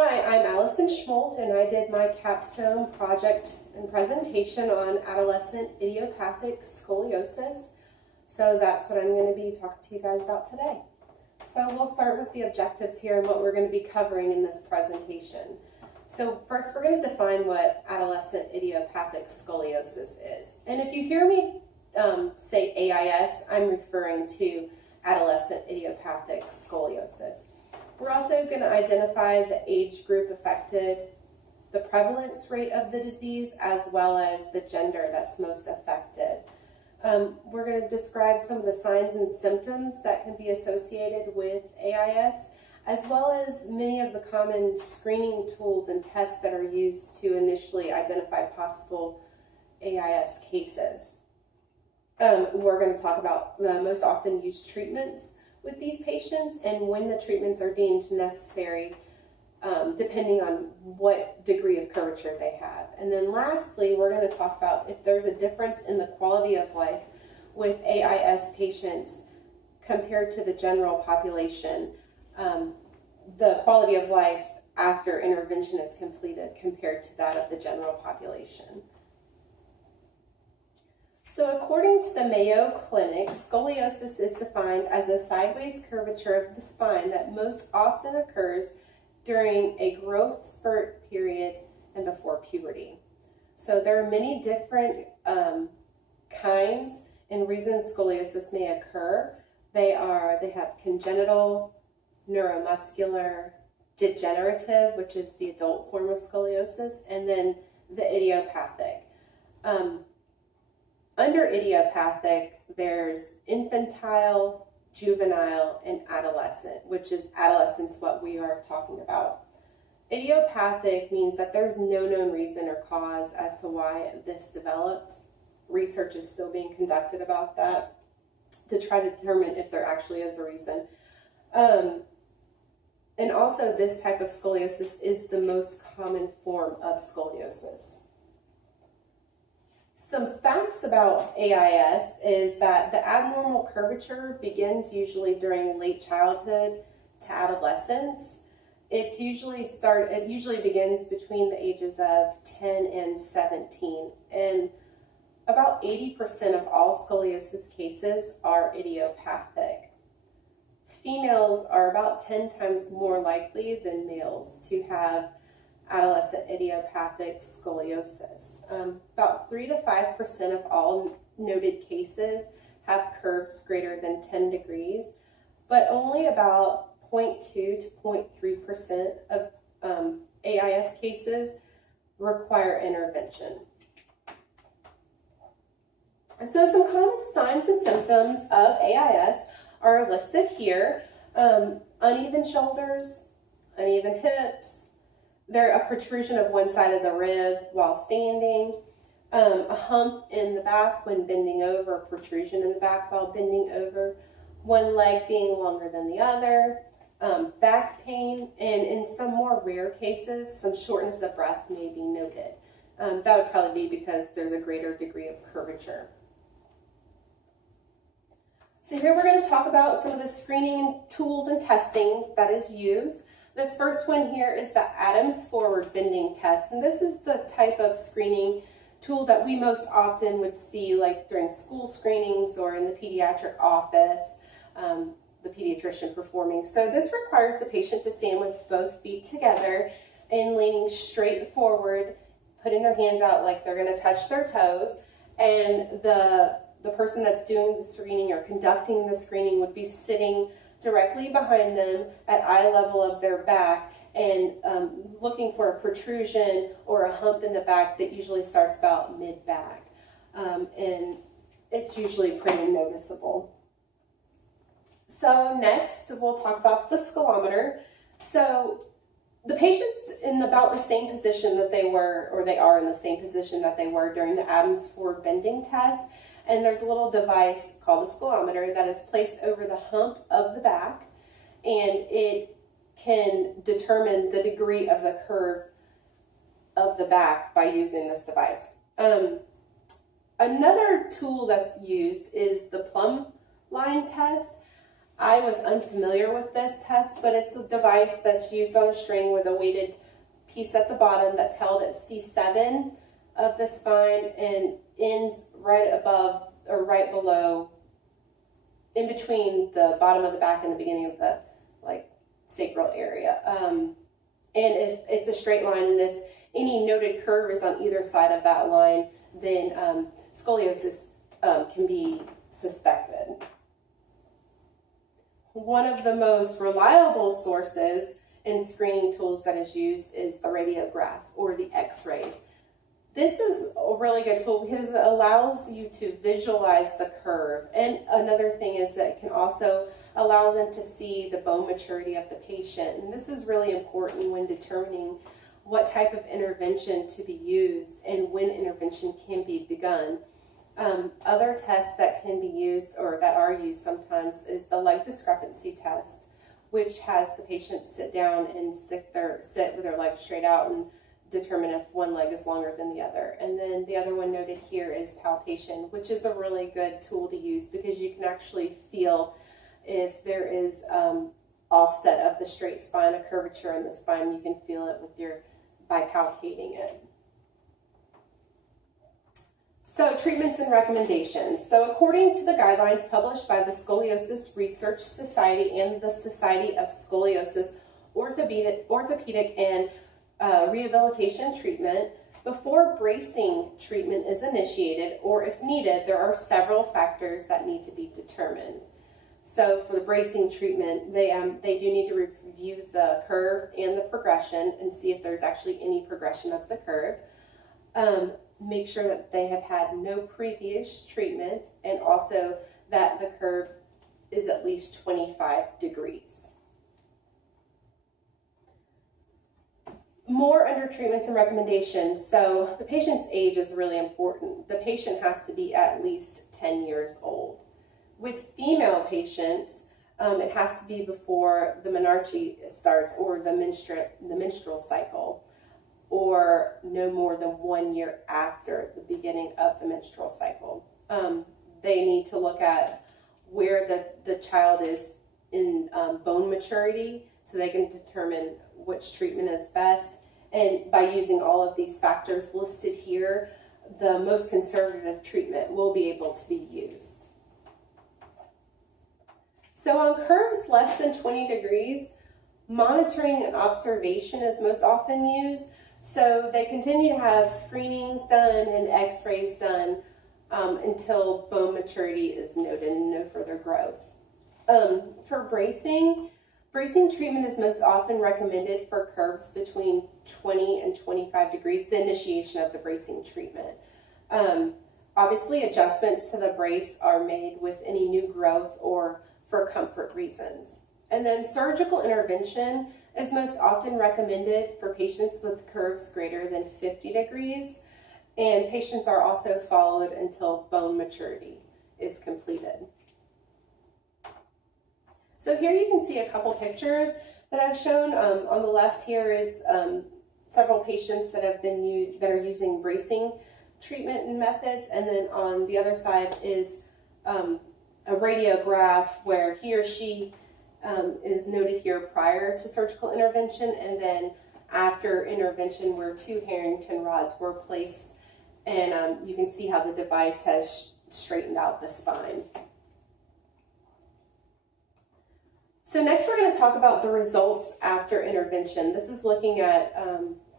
Hi, I'm Allison Schmoltz, and I did my capstone project and presentation on adolescent idiopathic scoliosis. So that's what I'm going to be talking to you guys about today. So we'll start with the objectives here and what we're going to be covering in this presentation. So first we're going to define what adolescent idiopathic scoliosis is. And if you hear me say AIS, I'm referring to adolescent idiopathic scoliosis. We're also going to identify the age group affected, the prevalence rate of the disease, as well as the gender that's most affected. We're going to describe some of the signs and symptoms that can be associated with AIS, as well as many of the common screening tools and tests that are used to initially identify possible AIS cases. We're going to talk about the most often used treatments with these patients and when the treatments are deemed necessary, depending on what degree of curvature they have. And then lastly, we're going to talk about if there's a difference in the quality of life with AIS patients compared to the general population, the quality of life after intervention is completed compared to that of the general population. So according to the Mayo Clinic, scoliosis is defined as a sideways curvature of the spine that most often occurs during a growth spurt period and before puberty. So there are many different kinds and reasons scoliosis may occur. They have congenital, neuromuscular, degenerative, which is the adult form of scoliosis, and then the idiopathic. Under idiopathic, there's infantile, juvenile, and adolescent, which is adolescence, what we are talking about. Idiopathic means that there's no known reason or cause as to why this developed. Research is still being conducted about that to try to determine if there actually is a reason. And also, this type of scoliosis is the most common form of scoliosis. Some facts about AIS is that the abnormal curvature begins usually during late childhood to adolescence. It usually begins between the ages of 10 and 17, and about 80% of all scoliosis cases are idiopathic. Females are about 10 times more likely than males to have adolescent idiopathic scoliosis. About 3 to 5% of all noted cases have curves greater than 10 degrees, but only about 0.2 to 0.3% of AIS cases require intervention. So some common signs and symptoms of AIS are listed here. Uneven shoulders, uneven hips, a protrusion of one side of the rib while standing, a hump in the back when bending over, a protrusion in the back while bending over, one leg being longer than the other, back pain, and in some more rare cases, some shortness of breath may be noted. That would probably be because there's a greater degree of curvature. So here we're going to talk about some of the screening tools and testing that is used. This first one here is the Adams forward bending test, and this is the type of screening tool that we most often would see like during school screenings or in the pediatric office, the pediatrician performing. So this requires the patient to stand with both feet together and leaning straight forward, putting their hands out like they're going to touch their toes, and the person that's doing the screening or conducting the screening would be sitting directly behind them at eye level of their back and looking for a protrusion or a hump in the back that usually starts about mid-back. And it's usually pretty noticeable. So next we'll talk about the sclerometer. So the patient's in about the same position that they were, or they are in the same position that they were during the Adams forward bending test. And there's a little device called a sclerometer that is placed over the hump of the back, and it can determine the degree of the curve of the back by using this device. Another tool that's used is the plumb line test. I was unfamiliar with this test, but it's a device that's used on a string with a weighted piece at the bottom that's held at C7 of the spine and ends right above or right below, in between the bottom of the back and the beginning of the sacral area. And if it's a straight line, and if any noted curve is on either side of that line, then scoliosis can be suspected. One of the most reliable sources and screening tools that is used is the radiograph or the x-rays. This is a really good tool because it allows you to visualize the curve. And another thing is that it can also allow them to see the bone maturity of the patient. And this is really important when determining what type of intervention to be used and when intervention can be begun. Other tests that can be used or that are used sometimes is the leg discrepancy test, which has the patient sit down and sit with their legs straight out and determine if one leg is longer than the other. And then the other one noted here is palpation, which is a really good tool to use because you can actually feel if there is offset of the straight spine, a curvature in the spine. You can feel it by palpating it. So treatments and recommendations. So according to the guidelines published by the Scoliosis Research Society and the Society of Scoliosis Orthopedic and Rehabilitation Treatment, before bracing treatment is initiated, or if needed, there are several factors that need to be determined. So for the bracing treatment, they do need to review the curve and the progression and see if there's actually any progression of the curve. Make sure that they have had no previous treatment, and also that the curve is at least 25 degrees. More under treatments and recommendations. So the patient's age is really important. The patient has to be at least 10 years old. With female patients, it has to be before the menarche starts or the menstrual cycle, or no more than 1 year after the beginning of the menstrual cycle. They need to look at where the child is in bone maturity so they can determine which treatment is best. And by using all of these factors listed here, the most conservative treatment will be able to be used. So on curves less than 20 degrees, monitoring and observation is most often used. So they continue to have screenings done and x-rays done until bone maturity is noted and no further growth. For bracing treatment is most often recommended for curves between 20 and 25 degrees, the initiation of the bracing treatment. Obviously, adjustments to the brace are made with any new growth or for comfort reasons. And then surgical intervention is most often recommended for patients with curves greater than 50 degrees, and patients are also followed until bone maturity is completed. So here you can see a couple pictures that I've shown. On the left here is several patients that are using bracing treatment and methods, and then on the other side is a radiograph where he or she is noted here prior to surgical intervention, and then after intervention where 2 Harrington rods were placed, and you can see how the device has straightened out the spine. So next we're going to talk about the results after intervention. This is looking at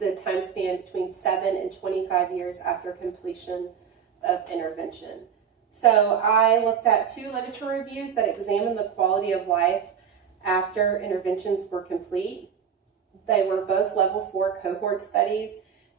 the time span between 7 and 25 years after completion of intervention. So I looked at 2 literature reviews that examined the quality of life after interventions were complete. They were both level 4 cohort studies,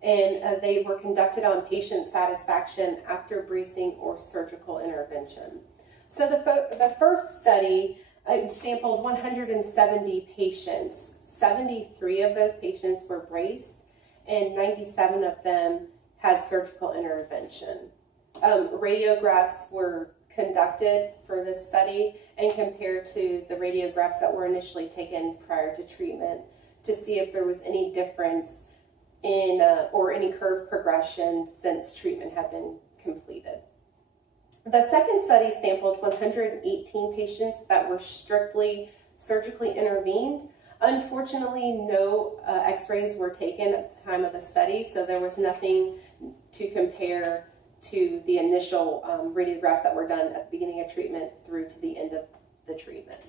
and they were conducted on patient satisfaction after bracing or surgical intervention. So the first study sampled 170 patients. 73 of those patients were braced, and 97 of them had surgical intervention. Radiographs were conducted for this study and compared to the radiographs that were initially taken prior to treatment to see if there was any difference in or any curve progression since treatment had been completed. The second study sampled 118 patients that were strictly surgically intervened. Unfortunately, no x-rays were taken at the time of the study, so there was nothing to compare to the initial radiographs that were done at the beginning of treatment through to the end of the treatment.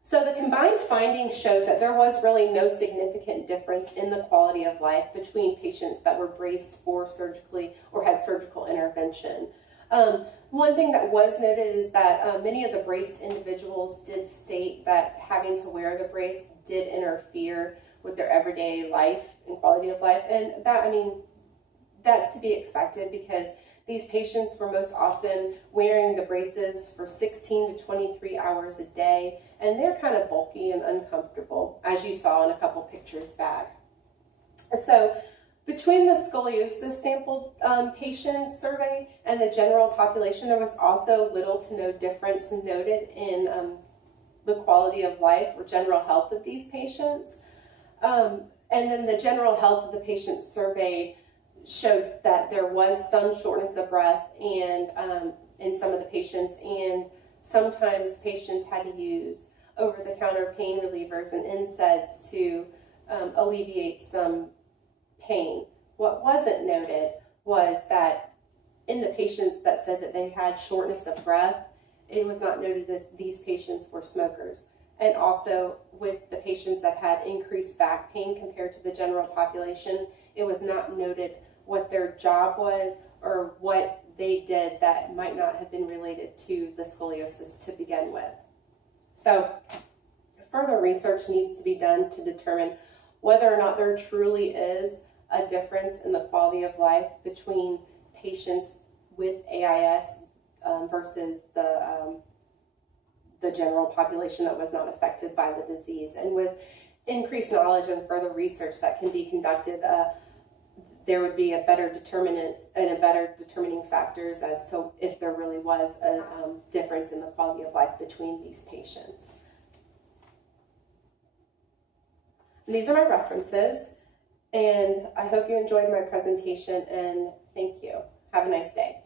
So the combined findings showed that there was really no significant difference in the quality of life between patients that were braced or had surgical intervention. One thing that was noted is that many of the braced individuals did state that having to wear the brace did interfere with their everyday life and quality of life. And that's to be expected because these patients were most often wearing the braces for 16 to 23 hours a day, and they're kind of bulky and uncomfortable, as you saw in a couple pictures back. So between the scoliosis sampled patient survey and the general population, there was also little to no difference noted in the quality of life or general health of these patients. And then the general health of the patients surveyed showed that there was some shortness of breath and in some of the patients, and sometimes patients had to use over-the-counter pain relievers and NSAIDs to alleviate some pain. What wasn't noted was that in the patients that said that they had shortness of breath, it was not noted that these patients were smokers. And also with the patients that had increased back pain compared to the general population, it was not noted what their job was or what they did that might not have been related to the scoliosis to begin with. So further research needs to be done to determine whether or not there truly is a difference in the quality of life between patients with AIS versus the general population that was not affected by the disease. And with increased knowledge and further research that can be conducted, there would be a better determinant and a better determining factors as to if there really was a difference in the quality of life between these patients. And these are my references, and I hope you enjoyed my presentation, and thank you. Have a nice day.